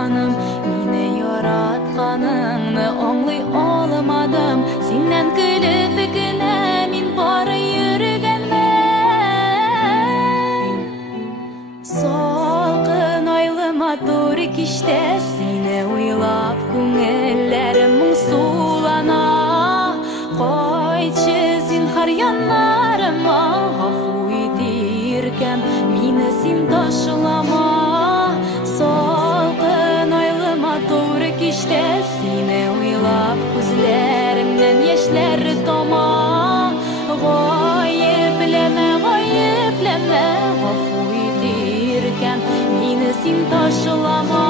canım, meni yaratganыңны аңлый алмадым. Сеннән көлеп генә мин бары йөргәнмен. Салкын айлы матур кичтә сине уйлап күңелләрем моңсулана. Кайтчы зинһар яннарыма, гафу итиркәм, мине син ташлама. Салкын айлы матур кичтә сине уйлап күзләремнән яшьләр тама. Гаепләмә, гафу итиркәм, мине син ташлама.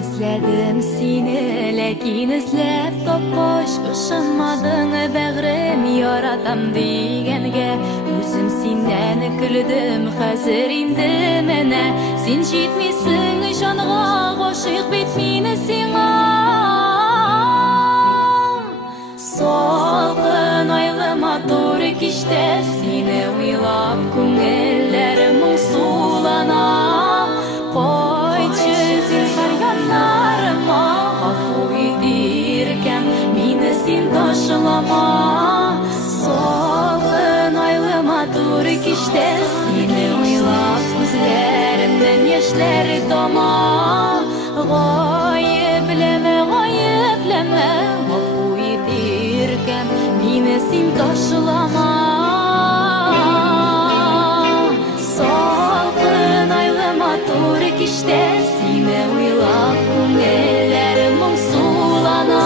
Izlədim seni, ләкин izləb tapqaç ышанмадың бәгърем яратам дигәнгә. Үзем синнән көлдем, хәзер инде менә син җитмисең җанга, гашыйк бит мине сиңа. Салкын айлы матур кичтә сине уйлап күңелләрем моңсулана. Кайтчы зинһар яннарыма, гафу итиркәм, мине син ташлама. Салкын айлы матур кичтә сине уйлап күзләремнән яшьләр тама. Гаепләмә, гафу итиркәм, мине син ташлама. Салкын айлы матур кичтә сине уйлап күңелләрем моңсулана.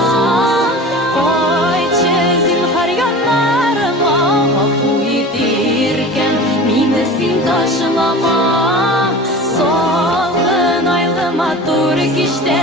Кайтчы зинһар яннарыма, гафу итиркәм, мине син ташлама. Салкын айлы матур кичтә